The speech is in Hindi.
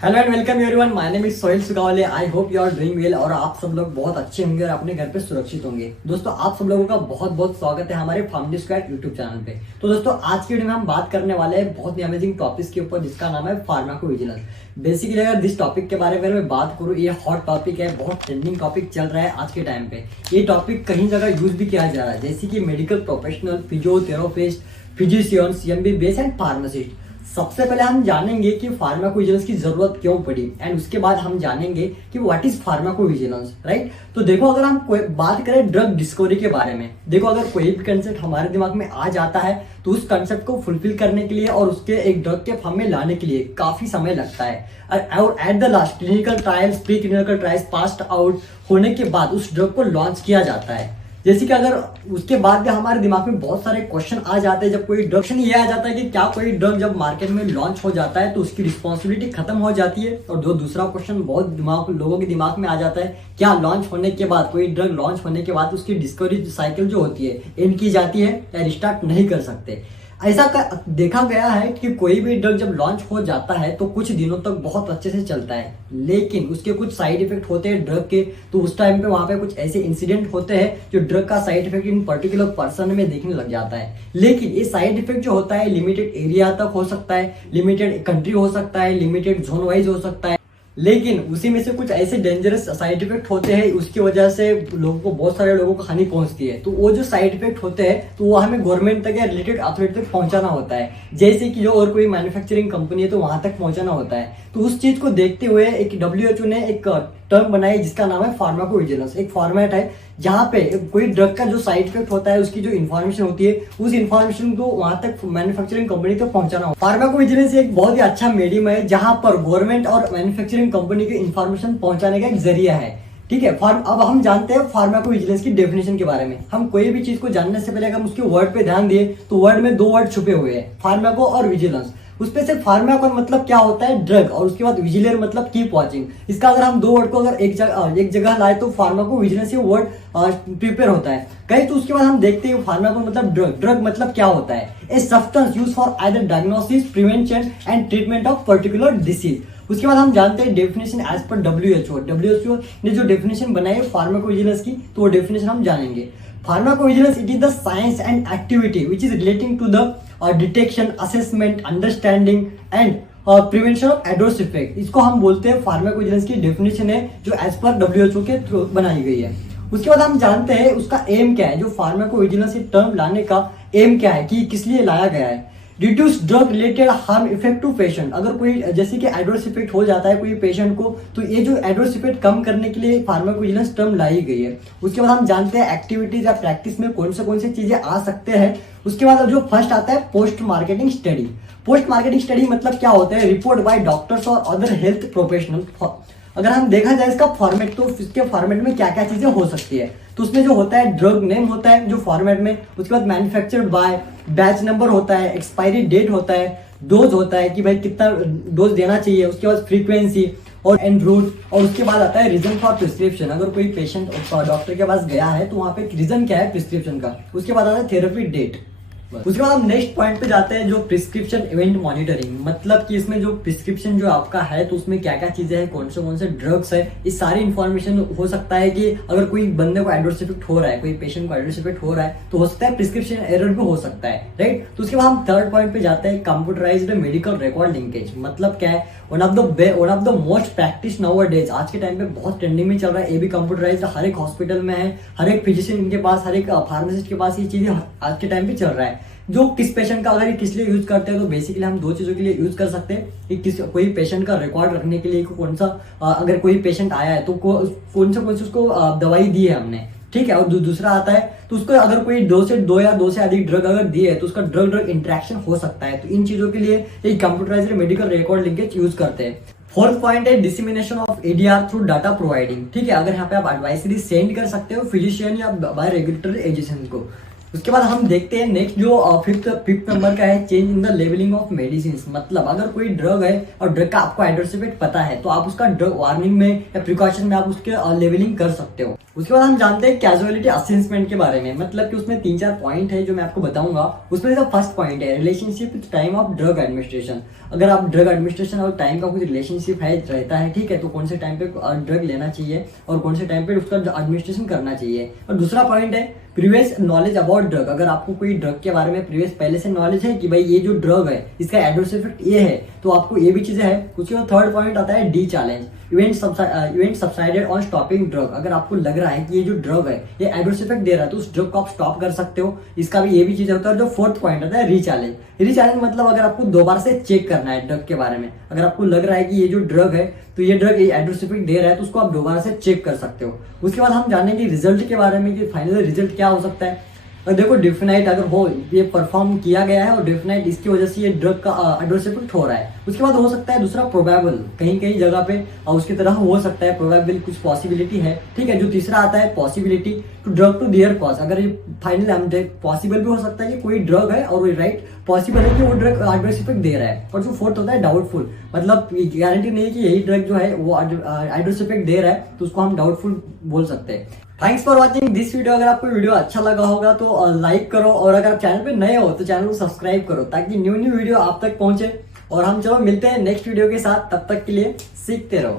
Hello and welcome everyone, my name is Sohail Sugawale. I hope you are doing well और आप सब लोग बहुत अच्छे होंगे और अपने घर पे सुरक्षित होंगे। दोस्तों, आप सब लोगों का बहुत बहुत स्वागत है हमारे फैमिली स्क्वाड यूट्यूब चैनल पे। तो दोस्तों, आज की वीडियो में हम बात करने वाले हैं बहुत ही अमेजिंग टॉपिक के ऊपर, जिसका नाम है फार्माकोविजिलेंस। बेसिकली अगर दिस टॉपिक के बारे में मैं बात करूँ, ये हॉट टॉपिक है, बहुत ट्रेंडिंग टॉपिक चल रहा है आज के टाइम पे। ये टॉपिक कहीं जगह यूज भी किया जा रहा है, जैसे कि medical professional, physiotherapist, physicians, MBBS and pharmacist. सबसे पहले हम जानेंगे कि फार्माकोविजिलेंस की जरूरत क्यों पड़ी एंड उसके बाद हम जानेंगे कि व्हाट इज फार्माकोविजिलेंस, राइट। तो देखो, अगर हम कोई बात करें ड्रग डिस्कवरी के बारे में, देखो अगर कोई भी कंसेप्ट हमारे दिमाग में आ जाता है तो उस कंसेप्ट को फुलफिल करने के लिए और उसके एक ड्रग के फॉर्म में लाने के लिए काफी समय लगता है। और at the last clinical trials, pre clinical trials pass out होने के बाद उस ड्रग को लॉन्च किया जाता है। जैसे कि अगर उसके बाद भी हमारे दिमाग में बहुत सारे क्वेश्चन आ जाते हैं, जब कोई ड्रग ये आ जाता है कि क्या कोई ड्रग जब मार्केट में लॉन्च हो जाता है तो उसकी रिस्पॉन्सिबिलिटी खत्म हो जाती है। और जो दूसरा क्वेश्चन बहुत लोगों के दिमाग में आ जाता है, क्या लॉन्च होने के बाद, कोई ड्रग लॉन्च होने के बाद उसकी डिस्कवरी साइकिल जो होती है एंड की जाती है या रिस्टार्ट नहीं कर सकते। ऐसा देखा गया है कि कोई भी ड्रग जब लॉन्च हो जाता है तो कुछ दिनों तक बहुत अच्छे से चलता है, लेकिन उसके कुछ साइड इफेक्ट होते हैं ड्रग के। तो उस टाइम पे वहां पे कुछ ऐसे इंसिडेंट होते हैं जो ड्रग का side effect in particular person में देखने लग जाता है। लेकिन ये साइड इफेक्ट जो होता है लिमिटेड एरिया तक हो सकता है, लिमिटेड कंट्री हो सकता है, लिमिटेड जोन वाइज हो सकता है, लेकिन उसी में से कुछ ऐसे डेंजरस साइड इफेक्ट होते हैं उसकी वजह से लोगों को, बहुत सारे लोगों को हानि पहुंचती है। तो वो जो साइड इफेक्ट होते हैं तो वो हमें गवर्नमेंट तक या रिलेटेड अथॉरिटी तक पहुंचाना होता है, जैसे कि जो और कोई मैन्युफैक्चरिंग कंपनी है तो वहां तक पहुंचाना होता है। तो उस चीज को देखते हुए एक WHO ने एक टर्म बनाई जिसका नाम है फार्माकोविजिलेंस। एक फॉर्मेट है जहाँ पे कोई ड्रग का जो साइड इफेक्ट होता है उसकी जो इन्फॉर्मेशन होती है उस इन्फॉर्मेशन को वहां तक मैन्युफैक्चरिंग कंपनी तक पहुंचाना हो। फार्माकोविजिलेंस एक बहुत ही अच्छा मीडियम है जहां पर गवर्नमेंट और मैन्युफैक्चरिंग कंपनी की इन्फॉर्मेशन पहुंचाने का एक जरिया है, ठीक है। अब हम जानते हैं फार्माकोविजिलेंस की डेफिनेशन के बारे में। हम कोई भी चीज को जानने से पहले अगर हम उसके वर्ड पे ध्यान दिए तो वर्ड में दो वर्ड छुपे हुए हैं, फार्माको और विजिलेंस। उसपे से फार्माको मतलब क्या होता है, ड्रग, और उसके बाद विजिलेयर मतलब कीप वॉचिंग। इसका अगर हम दो वर्ड को अगर एक जगह लाए तो फार्माको विजिलेंस ये वर्ड प्रिपेयर होता है कहीं। तो उसके बाद हम देखते हैं फार्माको मतलब ड्रग। ड्रग मतलब क्या होता है, a substance use for either diagnosis, prevention and treatment of particular disease. उसके बाद हम जानते हैं डेफिनेशन एज पर WHO ने जो डेफिनेशन बनाई है फार्माकोविजिलेंस की, तो वो डेफिनेशन हम जानेंगे। Pharmacovigilance it is the science and activity which is relating to the detection, assessment, understanding and prevention of adverse effect. इसको हम बोलते हैं फार्माकोविजिलेंस की डेफिनेशन है जो एज पर WHO के थ्रू बनाई गई है। उसके बाद हम जानते हैं उसका एम क्या है, जो फार्माकोविजिलेंस टर्म लाने का एम क्या है, कि किस लिए लाया गया है। Reduce drug related harm effect to patient. अगर कोई जैसे कि एडवर्स इफेक्ट हो जाता है कोई पेशेंट को, तो ये जो एडवर्स इफेक्ट कम करने के लिए फार्माकोविजिलेंस टर्म लाई गई है। उसके बाद हम जानते हैं एक्टिविटीज या प्रैक्टिस में कौन से चीजें आ सकते हैं। उसके बाद जो फर्स्ट आता है post marketing study. Post marketing study मतलब क्या होता है, रिपोर्ट बाय डॉक्टर्स और अदर हेल्थ प्रोफेशनल। अगर हम देखा जाए इसका फॉर्मेट, तो इसके फॉर्मेट में क्या क्या चीजें हो सकती है, तो उसमें जो होता है ड्रग नेम होता है जो फॉर्मेट में, उसके बाद मैन्युफैक्चर्ड बाय, बैच नंबर होता है, एक्सपायरी डेट होता है, डोज होता है कि भाई कितना डोज देना चाहिए, उसके बाद फ्रीक्वेंसी और एंड रूट, और उसके बाद आता है रीजन फॉर प्रिस्क्रिप्शन। अगर कोई पेशेंट डॉक्टर के पास गया है तो वहां पे रीजन क्या है प्रिस्क्रिप्शन का। उसके बाद आता है थेरेपी डेट। उसके बाद हम नेक्स्ट पॉइंट पे जाते हैं जो प्रिस्क्रिप्शन इवेंट मॉनिटरिंग। मतलब कि इसमें जो प्रिस्क्रिप्शन जो आपका है तो उसमें क्या क्या चीजें हैं, कौन से ड्रग्स है, इस सारी इन्फॉर्मेशन हो सकता है कि अगर कोई बंदे को एडवर्स इफेक्ट हो रहा है, कोई पेशेंट को एडवर्स इफेक्ट हो रहा है तो हो सकता है प्रिस्क्रिप्शन एरर भी हो सकता है, राइट। तो उसके बाद हम थर्ड पॉइंट पे जाते हैं कंप्यूटराइज्ड मेडिकल रिकॉर्ड लिंकेज। मतलब क्या है, one of the most practice nowadays. आज के टाइम पे बहुत ट्रेंडिंग में चल रहा है, ये भी कंप्यूटराइज्ड हर एक हॉस्पिटल में है, हर एक फिजिशियन के पास, हर एक फार्मासिस्ट के पास ये चीजें आज के टाइम पे चल रहा है। जो किस पेशेंट का अगर किस लिए यूज करते हैं तो बेसिकली हम दो चीजों के लिए यूज कर सकते हैं कि कोई पेशेंट का रिकॉर्ड रखने के लिए कौन सा, अगर कोई पेशेंट आया है तो कौन से उसको दवाई दी है हमने, ठीक है। और दूसरा आता है तो उसको अगर कोई दो से अधिक ड्रग अगर दी है तो उसका ड्रग इंटरेक्शन हो सकता है। तो इन चीजों के लिए एक computerised medical record linkage use करते हैं। फोर्थ पॉइंट है dissemination of ADR through data providing, ठीक है। अगर यहाँ पे आप एडवाइजरी सेंड कर सकते हो फिजिशियन या बाय रेगुलेटरी एजेंसी को। उसके बाद हम देखते हैं नेक्स्ट जो फिफ्थ नंबर का है, change in the labelling of medicine. मतलब अगर कोई ड्रग है और ड्रग का आपको एडवर्स इफेक्ट पता है तो आप उसका ड्रग वार्निंग में या प्रिकॉशन में आप उसके लेवलिंग कर सकते हो। उसके बाद हम जानते हैं कैजुअलिटी असेसमेंट के बारे में। मतलब कि उसमें 3-4 पॉइंट है जो मैं आपको बताऊंगा। उसमें जो फर्स्ट पॉइंट है relationship with time of drug administration. अगर आप ड्रग एडमिनिस्ट्रेशन और टाइम का कुछ रिलेशनशिप है रहता है, ठीक है, तो कौन से टाइम पे ड्रग लेना चाहिए और कौन से टाइम पे उसका एडमिनिस्ट्रेशन करना चाहिए। और दूसरा पॉइंट है प्रीवियस नॉलेज अबाउट ड्रग। अगर आपको कोई ड्रग के बारे में प्रीवियस पहले से नॉलेज है कि भाई ये जो ड्रग है इसका एडवर्स इफेक्ट ये है, तो आपको ये भी चीजें है। उसके बाद थर्ड पॉइंट आता है the challenge, event subsided on stopping drug. अगर आपको लग रहा है कि ये जो ड्रग है ये एडवर्स इफेक्ट दे रहा है तो उस ड्रग को आप स्टॉप कर सकते हो। इसका भी ये भी चीज होता है। जो फोर्थ पॉइंट आता है रीचैलेंज। रीचैलेंज मतलब अगर आपको दोबारा से चेक करना है ड्रग के बारे में, अगर आपको लग रहा है कि ये जो ड्रग है तो ये ड्रग एडवर्स इफेक्ट दे रहा है तो उसको आप दोबारा से चेक कर सकते हो। उसके बाद हम जानेंगे रिजल्ट के बारे में कि फाइनल रिजल्ट क्या हो सकता है। और देखो डिफिनाइट अगर हो ये परफॉर्म किया गया है और डिफिनाइट इसकी वजह से ये ड्रग का एडवर्स इफेक्ट हो रहा है। उसके बाद हो सकता है दूसरा प्रोबेबल, कहीं कहीं जगह पे उसकी तरह हो सकता है। प्रोबेबल कुछ पॉसिबिलिटी है, ठीक है। जो तीसरा आता है possibility to drug to their cause. अगर ये फाइनल हम पॉसिबल भी हो सकता है कि कोई ड्रग है और राइट पॉसिबल है कि वो ड्रग एडवर्स इफेक्ट दे रहा है। और जो फोर्थ होता है डाउटफुल, मतलब गारंटी नहीं है कि यही ड्रग जो है वो एडवर्स इफेक्ट दे रहा है, तो उसको हम डाउटफुल बोल सकते हैं। Thanks for watching this video. अगर आपको वीडियो अच्छा लगा होगा तो लाइक करो, और अगर आप चैनल पे नए हो तो चैनल को सब्सक्राइब करो ताकि न्यू वीडियो आप तक पहुंचे। और हम चलो मिलते हैं नेक्स्ट वीडियो के साथ, तब तक के लिए सीखते रहो।